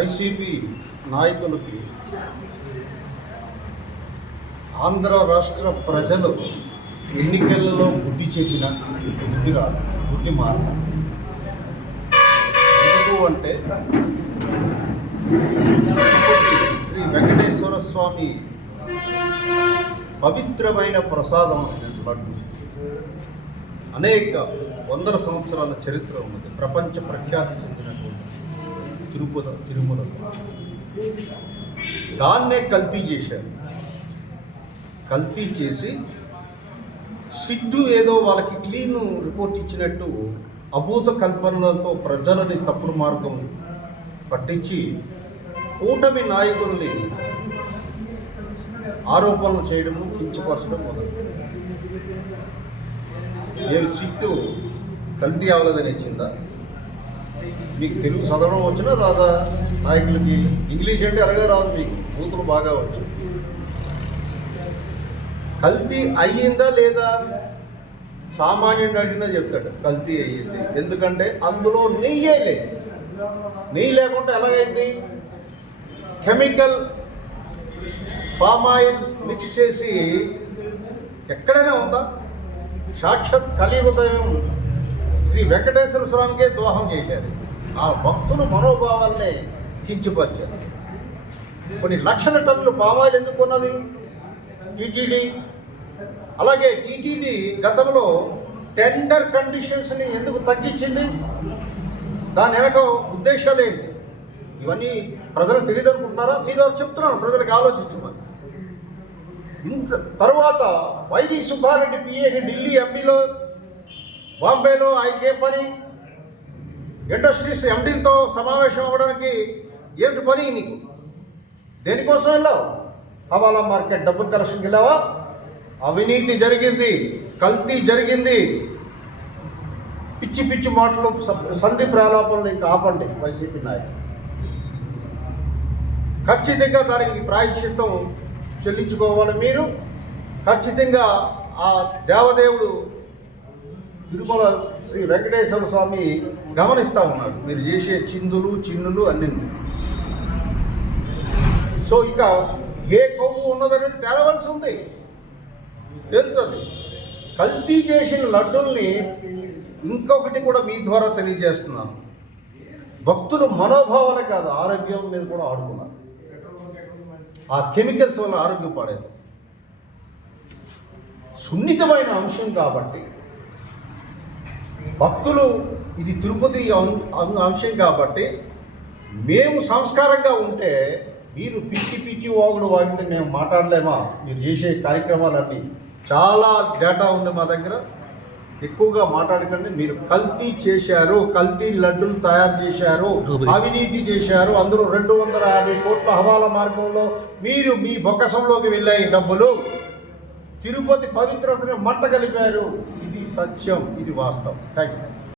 YCP నాయకులకి ఆంధ్ర రాష్ట్ర ప్రజలు ఎన్నికలలో బుద్ధి చెప్పిన బుద్ధి రాదు, బుద్ధి మారదు. ఎందుకు అంటే శ్రీ వెంకటేశ్వర స్వామి పవిత్రమైన ప్రసాదం లడ్డు అనేక వందల సంవత్సరాల చరిత్ర ఉన్నది. ప్రపంచ ప్రఖ్యాతి చెందినటువంటి తిరుమల దాన్నే కల్తీ చేశారు. కల్తీ చేసి సిట్టు ఏదో వాళ్ళకి క్లీన్ రిపోర్ట్ ఇచ్చినట్టు అభూత కల్పనలతో ప్రజలని తప్పుడు మార్గం పట్టించి కూటమి నాయకుల్ని ఆరోపణలు చేయడము, కించపరచడం మొదలు. ఏ సిట్టు కల్తీ అవ్వలేదని ఇచ్చిందా? మీకు తెలుగు చదవడం వచ్చినా రాదా? నాయకులకి ఇంగ్లీష్ అంటే అలాగే రాదు, మీకు బూతులు బాగా వచ్చు. కల్తీ అయ్యిందా లేదా సామాన్యుడు అడిగినా చెప్తాడు కల్తీ అయ్యింది. ఎందుకంటే అందులో నెయ్యే లేదు. నెయ్యి లేకుండా ఎలాగైంది? కెమికల్ పామాయిల్ మిక్స్ చేసి ఎక్కడైనా ఉందా? సాక్షాత్ కలియుగదయం శ్రీ వెంకటేశ్వర స్వామికే ద్రోహం చేశారు. ఆ భక్తుల మనోభావాల్ని కించపరిచారు. కొన్ని లక్షల టన్నులు పామాయిల్ ఎందుకు ఉన్నది టీటీడీ. అలాగే టీటీడీ గతంలో టెండర్ కండిషన్స్ని ఎందుకు తగ్గించింది? దాని వెనక ఉద్దేశాలు ఏంటి? ఇవన్నీ ప్రజలకు తెలియదు అనుకుంటున్నారా? మీద చెప్తున్నాను, ప్రజలకు ఆలోచించమని. ఇంత తర్వాత వైవి సుబ్బారెడ్డి పిఏకి ఢిల్లీ ఎంపీలో బాంబేలో ఆయనకే పని? ఇండస్ట్రీస్ ఎండీలతో సమావేశం అవ్వడానికి ఏమిటి పని నీకు? దేనికోసం వెళ్ళావు? హవాలా మార్కెట్ డబ్బులు కలెక్షన్కి వెళ్ళావా? అవినీతి జరిగింది, కల్తీ జరిగింది. పిచ్చి పిచ్చి మాటలు, సంధి ప్రాలాపనలు ఇంకా ఆపండి వైసీపీ నాయకులు. ఖచ్చితంగా దానికి ప్రాయశ్చిత్తం చెల్లించుకోవాలి మీరు. ఖచ్చితంగా ఆ దేవదేవుడు తిరుమల శ్రీ వెంకటేశ్వర స్వామి గమనిస్తూ ఉన్నాడు మీరు చేసే చిన్నులు అన్నీ. సో ఇక ఏ కొవ్వు ఉన్నదనేది తేలవలసి ఉంది, తెలుస్తుంది. కల్తీ చేసిన లడ్డుల్ని ఇంకొకటి కూడా మీ ద్వారా తెలియజేస్తున్నాను. భక్తులు మనోభావాలు కాదు, ఆరోగ్యం మీద కూడా ఆడుకున్నారు. ఆ కెమికల్స్ వల్ల ఆరోగ్యం పాడేది. సున్నితమైన అంశం కాబట్టి భక్తులు, ఇది తిరుపతి అంశం కాబట్టి మేము సంస్కారంగా ఉంటే మీరు పిచ్చి వాగుడు వాగితే మేము మాట్లాడలేమా? మీరు చేసే కార్యక్రమాలన్నీ చాలా డేటా ఉంది మా దగ్గర, ఎక్కువగా మాట్లాడకండి. మీరు కల్తీ చేశారు, కల్తీ లడ్డులు తయారు చేశారు, అవినీతి చేశారు. అందులో 250 కోట్ల హవాలా మార్గంలో మీరు మీ బొక్కసంలోకి వెళ్ళాయి డబ్బులు. తిరుపతి పవిత్రతను మంట కలిపారు. ఇది సత్యం, ఇది వాస్తవం. Thank you.